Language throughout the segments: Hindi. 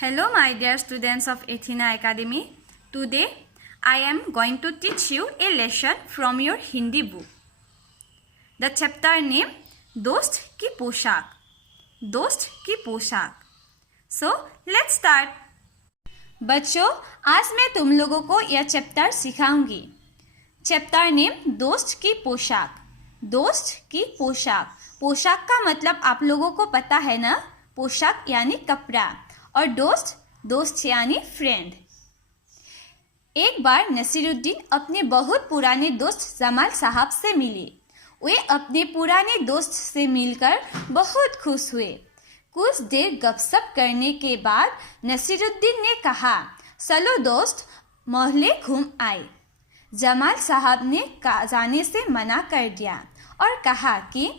Hello my dear students of Athena Academy. Today I am going to teach you a lesson from your Hindi book. The chapter name दोस्त की पोशाक. दोस्त की पोशाक. So let's start. बच्चों, आज मैं तुम लोगों को यह चैप्टर सिखाऊंगी. चैप्टर नेम दोस्त की पोशाक. दोस्त की पोशाक. पोशाक का मतलब आप लोगों को पता है ना, पोशाक यानी कपड़ा और दोस्त दोस्त यानी फ्रेंड. एक बार नसीरुद्दीन अपने बहुत पुराने दोस्त जमाल साहब से मिले. वे अपने पुराने दोस्त से मिलकर बहुत खुश हुए. कुछ देर गपशप करने के बाद नसीरुद्दीन ने कहा, चलो दोस्त मोहल्ले घूम आए. जमाल साहब ने जाने से मना कर दिया और कहा कि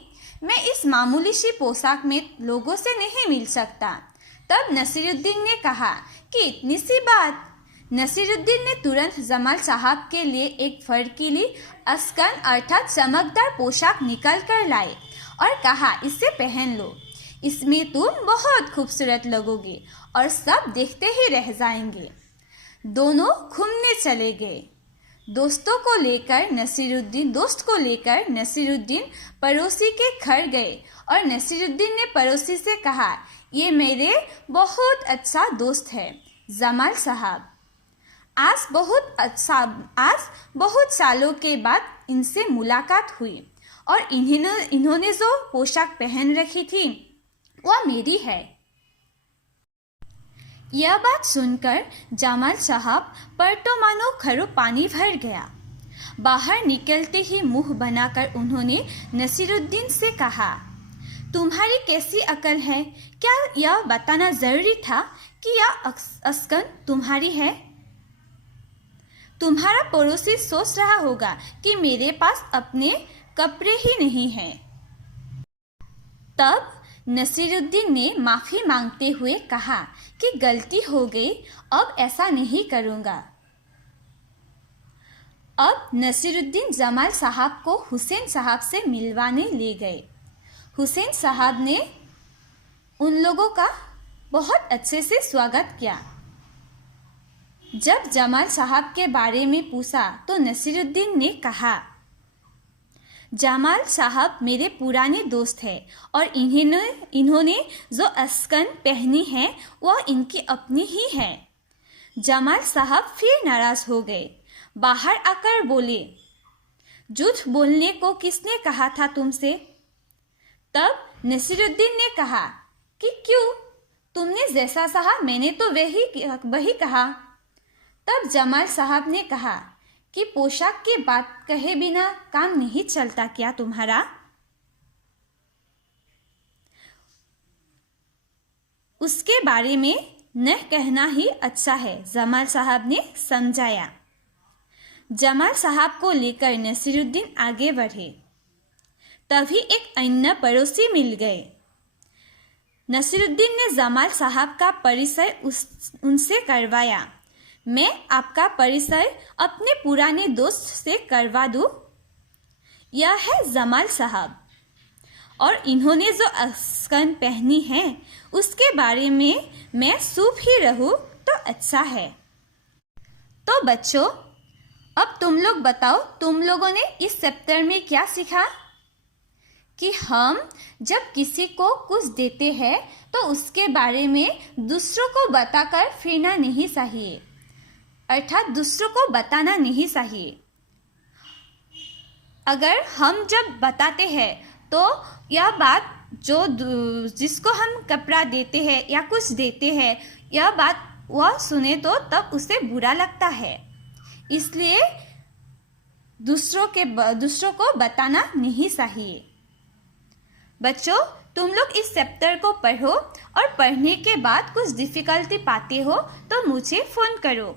मैं इस मामूली सी पोशाक में लोगों से नहीं मिल सकता. तब नसीरुद्दीन ने कहा कि इतनी सी बात. नसीरुद्दीन ने तुरंत जमाल साहब के लिए एक फर्कीली अस्कन अर्थात चमकदार पोशाक निकाल कर लाए और कहा, इसे पहन लो. इसमें तुम बहुत खूबसूरत लगोगे और सब देखते ही रह जाएंगे. दोनों घूमने चले गए. दोस्त को लेकर नसीरुद्दीन पड़ोसी के घर गए और नसीरुद्दीन ने पड़ोसी से कहा, ये मेरे बहुत अच्छा दोस्त है जमाल साहब. आज बहुत सालों के बाद इनसे मुलाकात हुई और इन्होंने जो पोशाक पहन रखी थी वह मेरी है. यह बात सुनकर जमाल साहब पर तो मानो घरों पानी भर गया. बाहर निकलते ही मुंह बनाकर उन्होंने नसीरुद्दीन से कहा, तुम्हारी कैसी अकल है? क्या यह बताना जरूरी था कि यह अस्कन तुम्हारी है? तुम्हारा पड़ोसी सोच रहा होगा कि मेरे पास अपने कपड़े ही नहीं हैं. तब नसीरुद्दीन ने माफ़ी मांगते हुए कहा कि गलती हो गई, अब ऐसा नहीं करूँगा. अब नसीरुद्दीन जमाल साहब को हुसैन साहब से मिलवाने ले गए. हुसैन साहब ने उन लोगों का बहुत अच्छे से स्वागत किया. जब जमाल साहब के बारे में पूछा तो नसीरुद्दीन ने कहा, जमाल साहब मेरे पुराने दोस्त हैं और इन्होंने जो अस्कन पहनी है वह इनकी अपनी ही है. जमाल साहब फिर नाराज हो गए. बाहर आकर बोले, झूठ बोलने को किसने कहा था तुमसे? तब नसीरुद्दीन ने कहा कि क्यों, तुमने जैसा कहा मैंने तो वही कहा. तब जमाल साहब ने कहा कि पोशाक की बात कहे बिना काम नहीं चलता क्या तुम्हारा? उसके बारे में न कहना ही अच्छा है, जमाल साहब ने समझाया. जमाल साहब को लेकर नसीरुद्दीन आगे बढ़े. तभी एक अन्य पड़ोसी मिल गए. नसीरुद्दीन ने जमाल साहब का परिचय उनसे करवाया. मैं आपका परिचय अपने पुराने दोस्त से करवा दूं? यह है जमाल साहब और इन्होंने जो अस्कन पहनी है उसके बारे में मैं चुप ही रहूं तो अच्छा है. तो बच्चों, अब तुम लोग बताओ, तुम लोगों ने इस चैप्टर में क्या सीखा? कि हम जब किसी को कुछ देते हैं तो उसके बारे में दूसरों को बताकर फिरना नहीं चाहिए, अर्थात दूसरों को बताना नहीं चाहिए. अगर हम जब बताते हैं तो यह बात जिसको हम कपड़ा देते हैं या कुछ देते हैं, यह बात वह सुने तो तब उसे बुरा लगता है. इसलिए दूसरों को बताना नहीं चाहिए. बच्चों, तुम लोग इस चैप्टर को पढ़ो और पढ़ने के बाद कुछ डिफिकल्टी पाते हो तो मुझे फ़ोन करो.